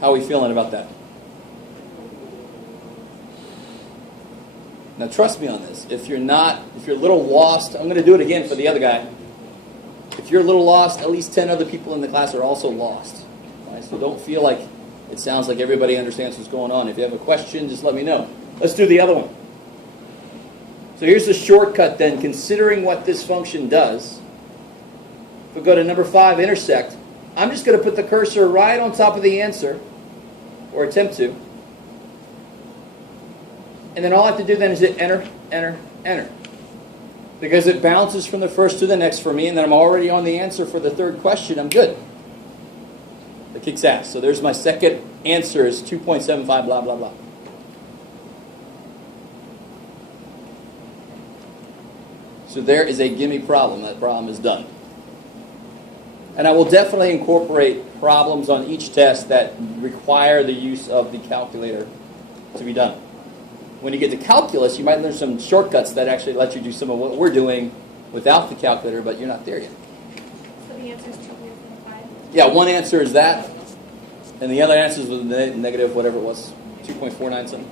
How are we feeling about that? Now trust me on this. If you're a little lost, I'm going to do it again for the other guy. If you're a little lost, at least 10 other people in the class are also lost. Right? So don't feel like it sounds like everybody understands what's going on. If you have a question, just let me know. Let's do the other one. So here's the shortcut then, considering what this function does. If we go to number 5, intersect, I'm just going to put the cursor right on top of the answer, or attempt to. And then all I have to do then is hit enter, enter, enter. Because it bounces from the first to the next for me, and then I'm already on the answer for the third question, I'm good. That kicks ass. So there's my second answer is 2.75 blah, blah, blah. So there is a gimme problem. That problem is done. And I will definitely incorporate problems on each test that require the use of the calculator to be done. When you get to calculus, you might learn some shortcuts that actually let you do some of what we're doing without the calculator, but you're not there yet. So the answer is 2.75? Yeah, one answer is that, and the other answer is with negative whatever it was, 2.49 something.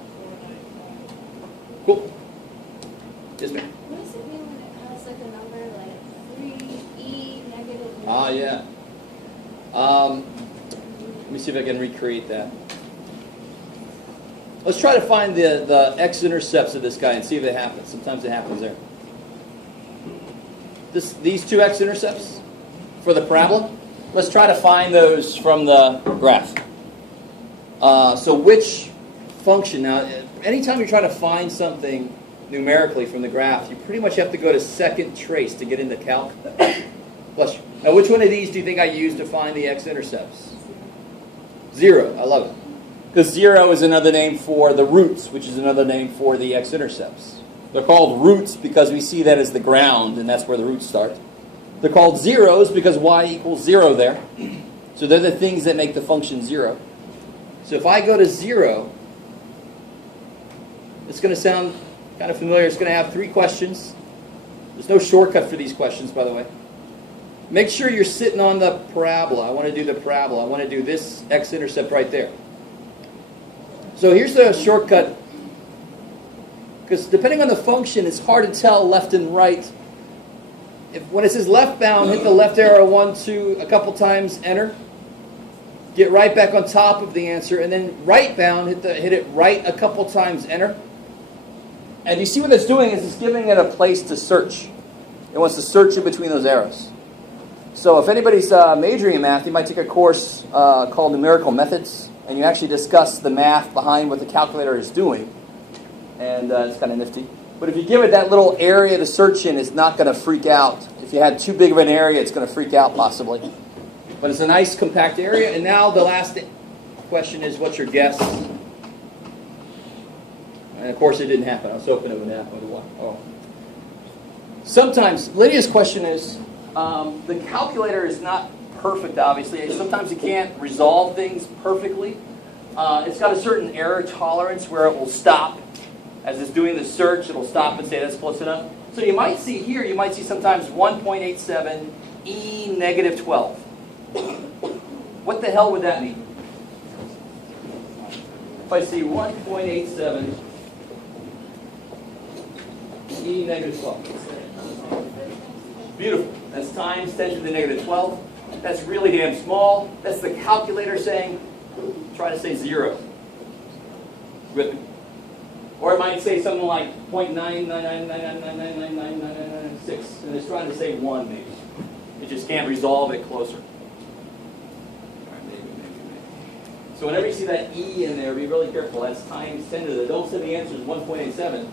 Cool. Yes, ma'am. What does it mean when it has like a number like 3e negative? Ah, yeah. Let me see if I can recreate that. Let's try to find the x-intercepts of this guy and see if it happens. Sometimes it happens there. These two x-intercepts for the parabola, let's try to find those from the graph. So which function? Now, anytime you try to find something numerically from the graph, you pretty much have to go to second trace to get into calc. Bless you. Now, which one of these do you think I used to find the x-intercepts? 0. I love it. Because 0 is another name for the roots, which is another name for the x-intercepts. They're called roots because we see that as the ground, and that's where the roots start. They're called zeros because y equals 0 there. So they're the things that make the function 0. So if I go to 0, it's going to sound kind of familiar. It's going to have 3 questions. There's no shortcut for these questions, by the way. Make sure you're sitting on the parabola. I want to do the parabola. I want to do this x-intercept right there. So here's the shortcut. Because depending on the function, it's hard to tell left and right. When it says left bound, hit the left arrow 1, 2, a couple times, enter. Get right back on top of the answer. And then right bound, hit it right a couple times, enter. And you see what it's doing is it's giving it a place to search. It wants to search in between those arrows. So if anybody's majoring in math, you might take a course called Numerical Methods. And you actually discuss the math behind what the calculator is doing. And it's kind of nifty. But if you give it that little area to search in, it's not going to freak out. If you had too big of an area, it's going to freak out possibly. But it's a nice compact area. And now the last question is, what's your guess? And of course it didn't happen. I was hoping it would happen. Oh. Sometimes, Lydia's question is, the calculator is not perfect, obviously. Sometimes it can't resolve things perfectly. It's got a certain error tolerance where it will stop. As it's doing the search, it'll stop and say that's close enough. So you might see here, you might see sometimes 1.87 e negative 12. What the hell would that mean? If I see 1.87 e negative 12. Beautiful. That's times 10 to the negative 12. That's really damn small. That's the calculator saying, try to say 0. With me. Or it might say something like 0.99999999996, and it's trying to say 1 maybe. It just can't resolve it closer. Maybe. So whenever you see that E in there, be really careful. That's times 10 to the, don't say the answer is 1.87.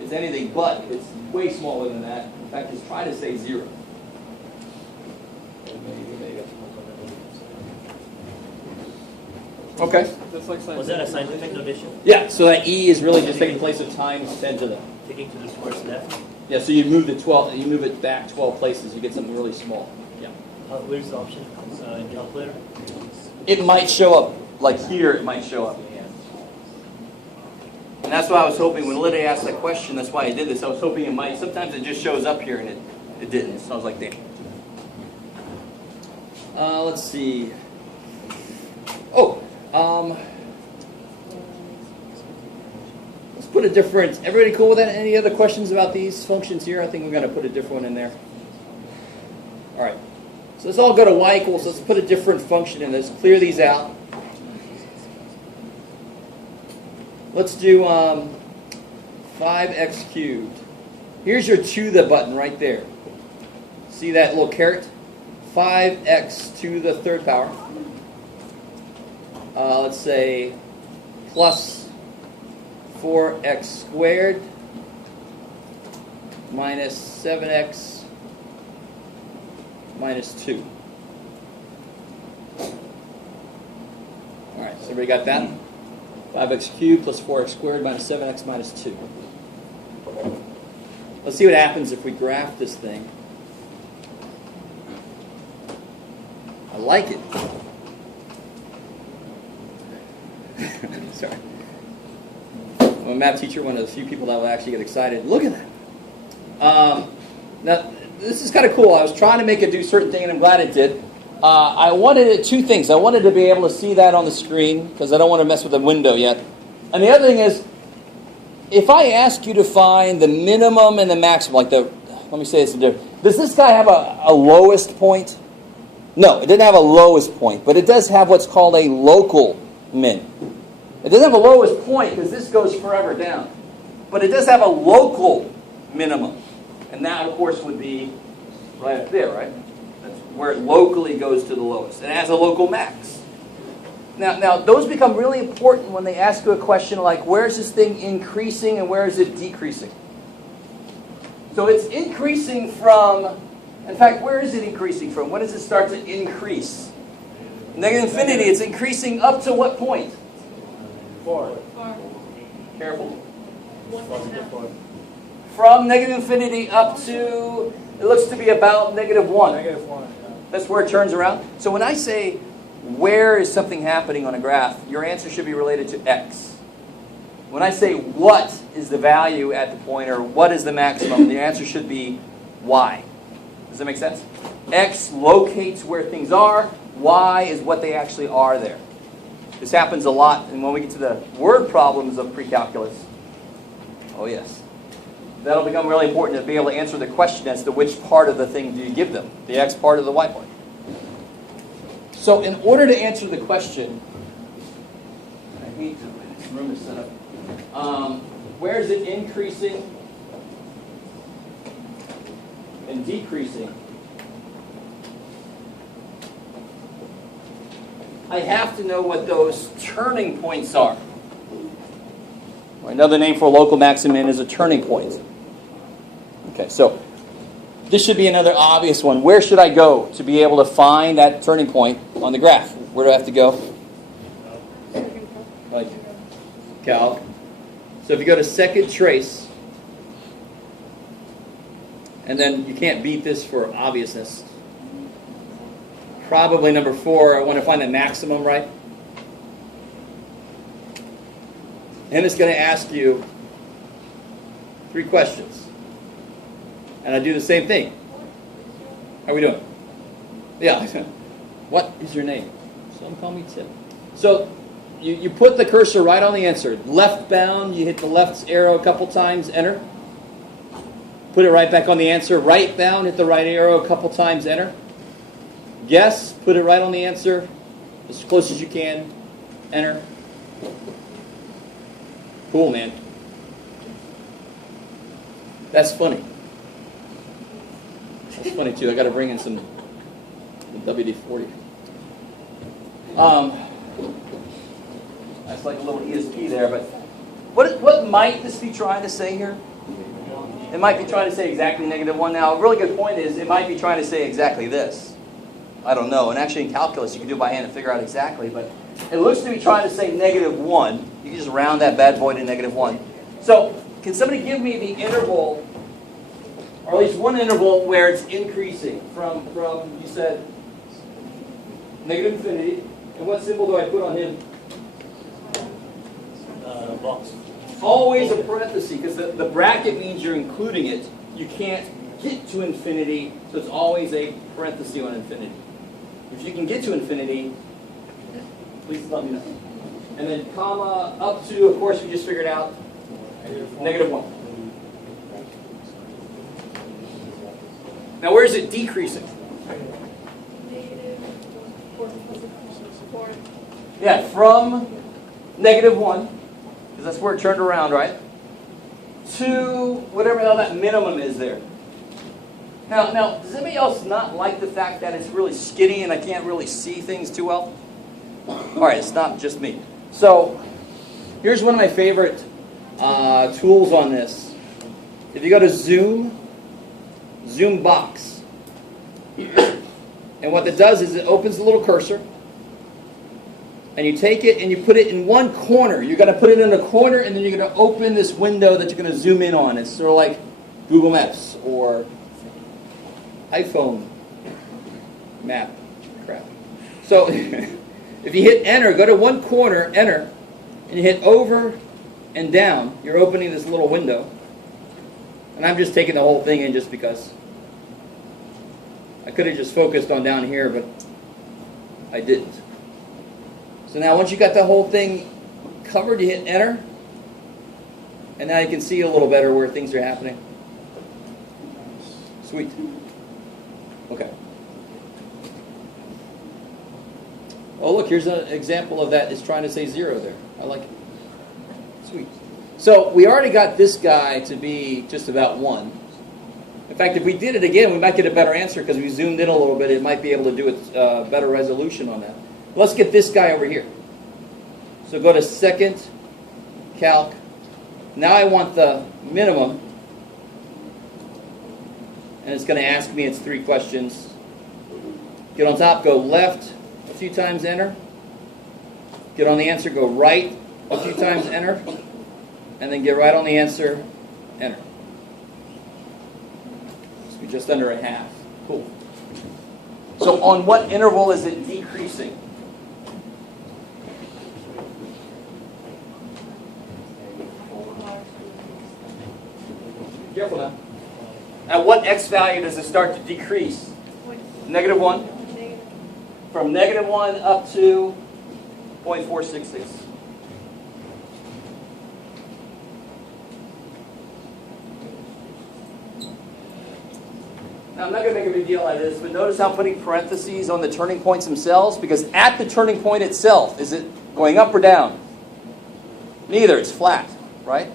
It's anything but. It's way smaller than that. In fact, just try to say 0. Okay. Was that a scientific notation? Yeah, so that E is really just taking the place of times 10 to the... Taking to the towards left? Yeah, so you move the 12, you move it back 12 places, you get something really small. Yeah. Where's the option? In calculator? It might show up, like here it might show up. And that's why I was hoping, when Lydia asked that question, that's why I did this, I was hoping it might, sometimes it just shows up here and it didn't, so I was like, damn. Let's see. Oh, Let's put a different. Everybody cool with that? Any other questions about these functions here? I think we're going to put a different one in there. All right. So let's all go to y equals. Let's put a different function in. Let's clear these out. Let's do 5x cubed. Here's your to the button right there. See that little caret? 5x to the third power. Let's say plus 4x squared minus 7x minus 2. All right, so everybody got that? 5x cubed plus 4x squared minus 7x minus 2. Let's see what happens if we graph this thing. I like it. Sorry. I'm a math teacher, one of the few people that will actually get excited. Look at that. Now, this is kind of cool. I was trying to make it do certain thing, and I'm glad it did. I wanted two things. I wanted to be able to see that on the screen, because I don't want to mess with the window yet. And the other thing is, if I ask you to find the minimum and the maximum, like let me say this different. Does this guy have a lowest point? No, it didn't have a lowest point, but it does have what's called a local min. It doesn't have a lowest point because this goes forever down. But it does have a local minimum. And that, of course, would be right up there, right? That's where it locally goes to the lowest. And it has a local max. Now, those become really important when they ask you a question like, where is this thing increasing and where is it decreasing? So it's increasing from, in fact, where is it increasing from? When does it start to increase? Negative infinity, it's increasing up to what point? 4. Careful. Positive 4. From negative infinity up to, it looks to be about negative 1. Negative 1. Yeah. That's where it turns around. So when I say, where is something happening on a graph, your answer should be related to x. When I say, what is the value at the point, or what is the maximum, the answer should be y. Does that make sense? X locates where things are. Y is what they actually are there. This happens a lot, and when we get to the word problems of pre-calculus, oh yes, that'll become really important to be able to answer the question as to which part of the thing do you give them, the x part or the y part. So in order to answer the question, I hate the way this room is set up. Where is it increasing and decreasing? I have to know what those turning points are. Another name for a local maximum is a turning point. Okay, so this should be another obvious one. Where should I go to be able to find that turning point on the graph? Where do I have to go? Like calc. So if you go to second trace, and then you can't beat this for obviousness. Probably number 4, I want to find the maximum, right? And it's going to ask you 3 questions. And I do the same thing. How are we doing? Yeah. What is your name? Some call me Tim. So you put the cursor right on the answer. Left bound, you hit the left arrow a couple times, enter. Put it right back on the answer. Right bound, hit the right arrow a couple times, enter. Guess, put it right on the answer, as close as you can, enter. Cool, man. That's funny. That's funny, too. I got to bring in some WD-40. That's like a little ESP there, but what might this be trying to say here? It might be trying to say exactly -1. Now, a really good point is it might be trying to say exactly this. I don't know. And actually in calculus, you can do it by hand and figure out exactly. But it looks to be trying to say -1. You can just round that bad boy to -1. So can somebody give me the interval, or at least one interval where it's increasing from you said, negative infinity. And what symbol do I put on him? Box. Always a parenthesis, because the bracket means you're including it. You can't get to infinity, so it's always a parenthesis on infinity. If you can get to infinity, please let me know. And then comma up to, of course, we just figured out, -1. Now, where is it decreasing? Negative 4. Yeah, from -1, because that's where it turned around, right? To whatever the hell that minimum is there. Now, does anybody else not like the fact that it's really skinny and I can't really see things too well? All right, it's not just me. So, here's one of my favorite tools on this. If you go to Zoom Box, and what that does is it opens a little cursor, and you take it and you put it in one corner. You're going to put it in a corner, and then you're going to open this window that you're going to zoom in on. It's sort of like Google Maps or iPhone map crap. So if you hit enter, go to one corner, enter, and you hit over and down, you're opening this little window. And I'm just taking the whole thing in just because. I could have just focused on down here, but I didn't. So now once you got the whole thing covered, you hit enter. And now you can see a little better where things are happening. Sweet. Okay. Oh, look, here's an example of that. It's trying to say 0 there. I like it. Sweet. So we already got this guy to be just about 1. In fact, if we did it again, we might get a better answer because we zoomed in a little bit. It might be able to do a better resolution on that. Let's get this guy over here. So go to Second, Calc. Now I want the minimum. And it's going to ask me its 3 questions. Get on top, go left a few times, enter. Get on the answer, go right a few times, enter. And then get right on the answer, enter. So we're just under a half. Cool. So on what interval is it decreasing? Careful now. At what x value does it start to decrease? -1? Negative. From -1 up to 0.466. Now, I'm not going to make a big deal out of this, but notice how I'm putting parentheses on the turning points themselves, because at the turning point itself, is it going up or down? Neither. It's flat, right?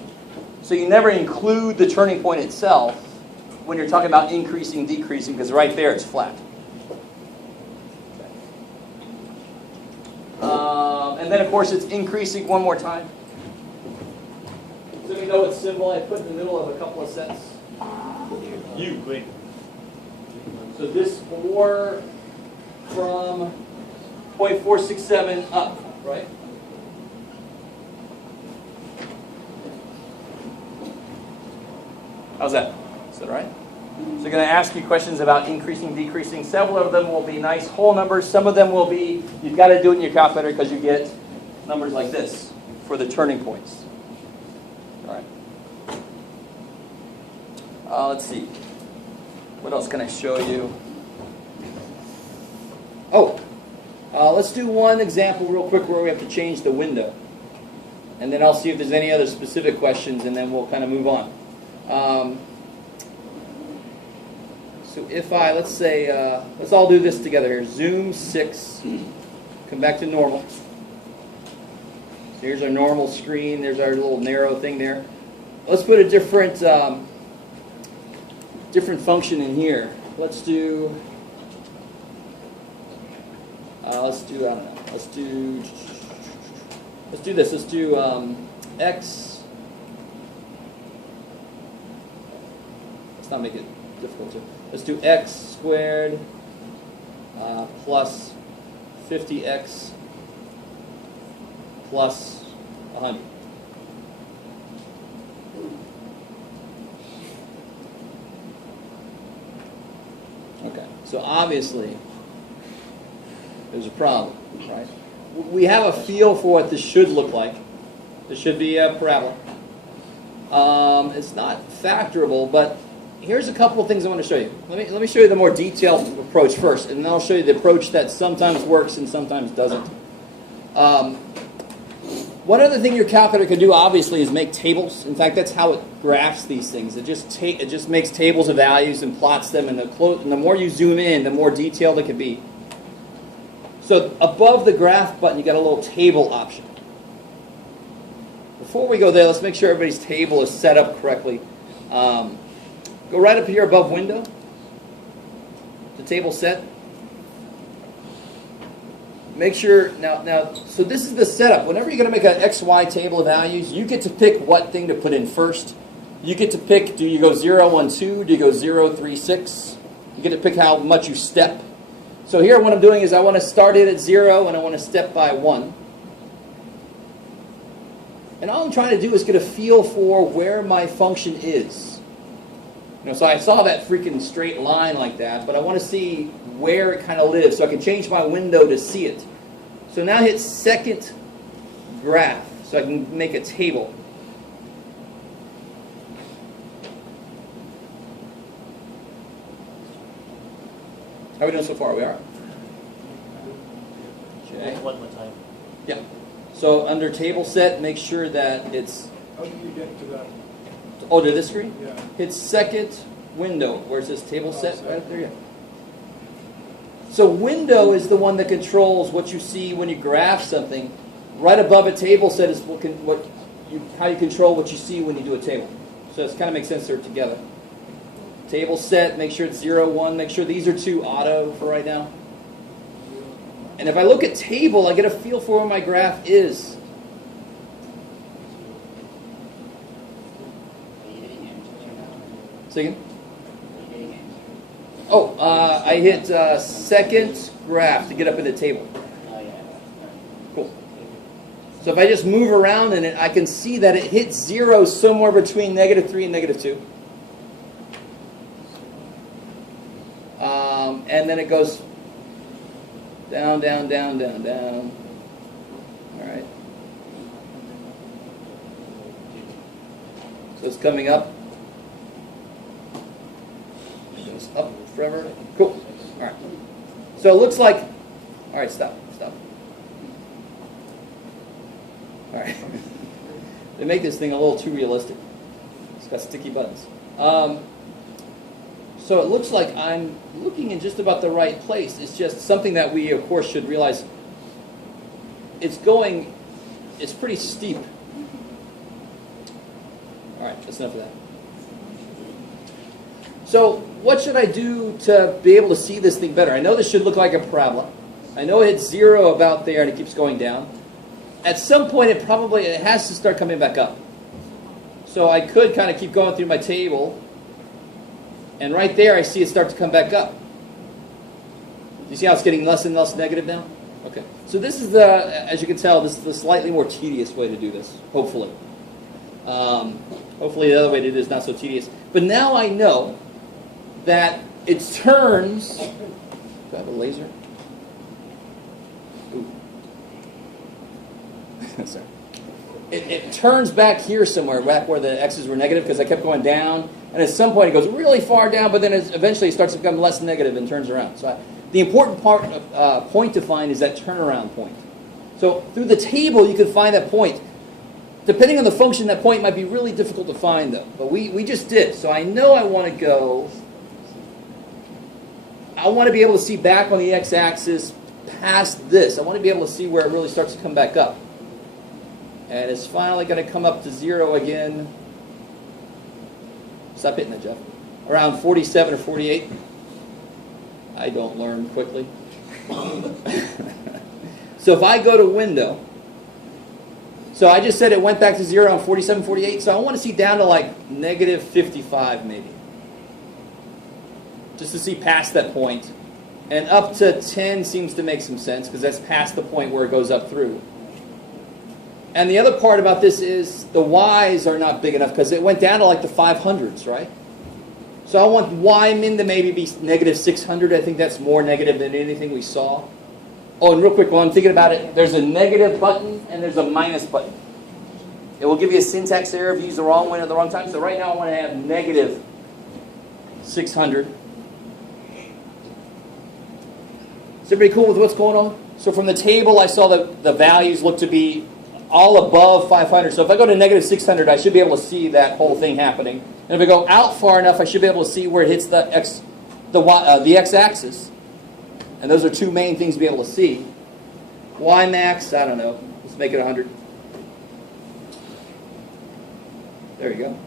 So you never include the turning point itself when you're talking about increasing, decreasing, because right there it's flat. And then, of course, it's increasing one more time. So we know what symbol I put in the middle of a couple of sets. You, wait. So this 4 from 0.467 up, right? How's that? Is that right? So they're going to ask you questions about increasing, decreasing. Several of them will be nice whole numbers. Some of them will be, you've got to do it in your calculator because you get numbers like this for the turning points. All right. Let's see. What else can I show you? Oh, let's do one example real quick where we have to change the window. And then I'll see if there's any other specific questions, and then we'll kind of move on. So if let's say, let's all do this together here. Zoom 6, come back to normal. So here's our normal screen. There's our little narrow thing there. Let's put a different function in here. Let's do, I don't know. Let's do this. Let's do x. Let's not make it difficult to. Let's do x squared plus 50x plus 100. Okay, so obviously there's a problem, right? We have a feel for what this should look like. This should be a parabola. It's not factorable, but here's a couple of things I want to show you. Let me show you the more detailed approach first, and then I'll show you the approach that sometimes works and sometimes doesn't. One other thing your calculator can do, obviously, is make tables. In fact, that's how it graphs these things. It just makes tables of values and plots them, and the more you zoom in, the more detailed it can be. So above the graph button, you got a little table option. Before we go there, let's make sure everybody's table is set up correctly. Go right up here above window, the table set. Make sure, now, so this is the setup. Whenever you're going to make an XY table of values, you get to pick what thing to put in first. You get to pick, do you go 0, 1, 2? Do you go 0, 3, 6? You get to pick how much you step. So here what I'm doing is I want to start it at 0 and I want to step by 1. And all I'm trying to do is get a feel for where my function is. So I saw that freaking straight line like that, but I want to see where it kind of lives, so I can change my window to see it. So now hit second graph, so I can make a table. How are we doing so far? We are? Okay. One more time. Yeah. So under table set, make sure that it's... How do you get to that? Oh, to this screen? Yeah. Hit second window, where it says table set, right up there, yeah. So window is the one that controls what you see when you graph something. Right above a table set is how you control what you see when you do a table. So it kind of makes sense they're together. Table set, make sure it's 0, 1, make sure these are 2 auto for right now. And if I look at table, I get a feel for where my graph is. Say again? Oh, I hit second graph to get up in the table. Cool. So if I just move around in it, I can see that it hits 0 somewhere between -3 and -2. And then it goes down, down, down, down, down. All right. So it's coming up. It goes up forever. Cool. All right. So it looks like... All right, stop. All right. They make this thing a little too realistic. It's got sticky buttons. So it looks like I'm looking in just about the right place. It's just something that we, of course, should realize. It's pretty steep. All right, that's enough of that. So what should I do to be able to see this thing better? I know this should look like a parabola. I know it's 0 about there and it keeps going down. At some point, it has to start coming back up. So I could kind of keep going through my table. And right there, I see it start to come back up. Do you see how it's getting less and less negative now? Okay. So this is as you can tell, this is the slightly more tedious way to do this, hopefully. Hopefully the other way to do this is not so tedious. But now I know that it turns... Do I have a laser? Ooh. Sorry. It turns back here somewhere, back where the x's were negative, because I kept going down. And at some point it goes really far down, but then eventually it starts to become less negative and turns around. So the important point to find is that turnaround point. So through the table you can find that point. Depending on the function, that point might be really difficult to find, though. But we just did. So I know I want to go... I want to be able to see back on the x-axis past this. I want to be able to see where it really starts to come back up. And it's finally going to come up to 0 again. Stop hitting that, Jeff. Around 47 or 48. I don't learn quickly. So if I go to window, so I just said it went back to 0 on 47, 48. So I want to see down to like -55 maybe. Just to see past that point. And up to 10 seems to make some sense because that's past the point where it goes up through. And the other part about this is the y's are not big enough because it went down to like the 500s, right? So I want y min to maybe be -600. I think that's more negative than anything we saw. Oh, and real quick, while I'm thinking about it, there's a negative button and there's a minus button. It will give you a syntax error if you use the wrong one at the wrong time. So right now I want to have -600. Is everybody cool with what's going on? So from the table, I saw that the values look to be all above 500. So if I go to negative 600, I should be able to see that whole thing happening. And if I go out far enough, I should be able to see where it hits the x-axis. And those are two main things to be able to see. Y max, I don't know. Let's make it 100. There you go.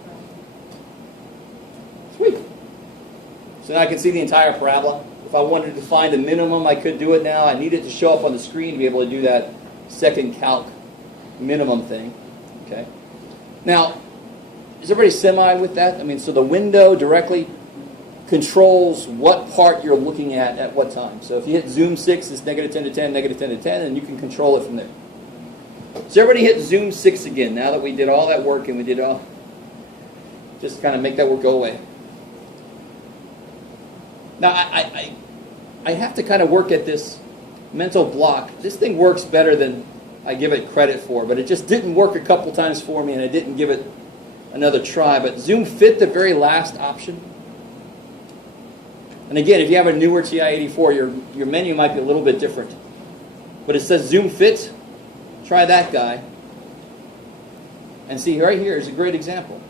Sweet. So now I can see the entire parabola. If I wanted to find a minimum, I could do it now. I need it to show up on the screen to be able to do that second calc minimum thing. Okay. Now, is everybody semi with that? I mean, so the window directly controls what part you're looking at what time. So if you hit zoom 6, it's negative 10 to 10, negative 10 to 10, and you can control it from there. So everybody hit zoom 6 again, now that we did all that work and we did all, just kind of make that work go away. Now, I have to kind of work at this mental block. This thing works better than I give it credit for, but it just didn't work a couple times for me, and I didn't give it another try. But zoom fit, the very last option. And again, if you have a newer TI-84, your menu might be a little bit different. But it says zoom fit. Try that guy. And see, right here is a great example.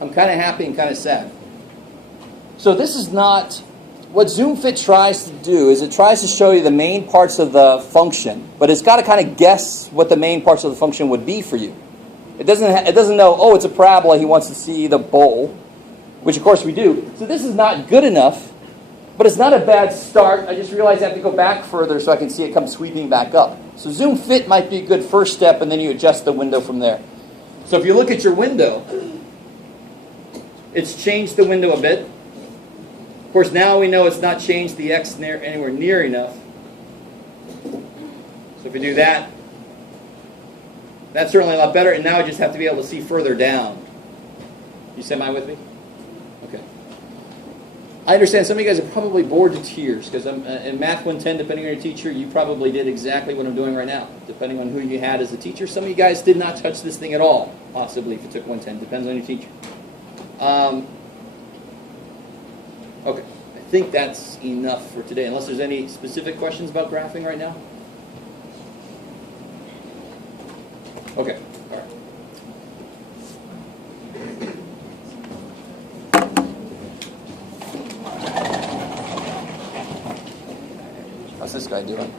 I'm kind of happy and kind of sad. So this is not... What zoom fit tries to do is it tries to show you the main parts of the function, but it's got to kind of guess what the main parts of the function would be for you. It doesn't know, oh, it's a parabola, he wants to see the bowl, which of course we do. So this is not good enough, but it's not a bad start. I just realized I have to go back further so I can see it come sweeping back up. So zoom fit might be a good first step, and then you adjust the window from there. So if you look at your window, it's changed the window a bit. Of course, now we know it's not changed the X anywhere near enough. So if you do that, that's certainly a lot better. And now I just have to be able to see further down. You semi with me? Okay. I understand some of you guys are probably bored to tears because in Math 110, depending on your teacher, you probably did exactly what I'm doing right now, depending on who you had as a teacher. Some of you guys did not touch this thing at all, possibly, if you took 110. Depends on your teacher. Okay, I think that's enough for today, unless there's any specific questions about graphing right now. Okay, all right. How's this guy doing?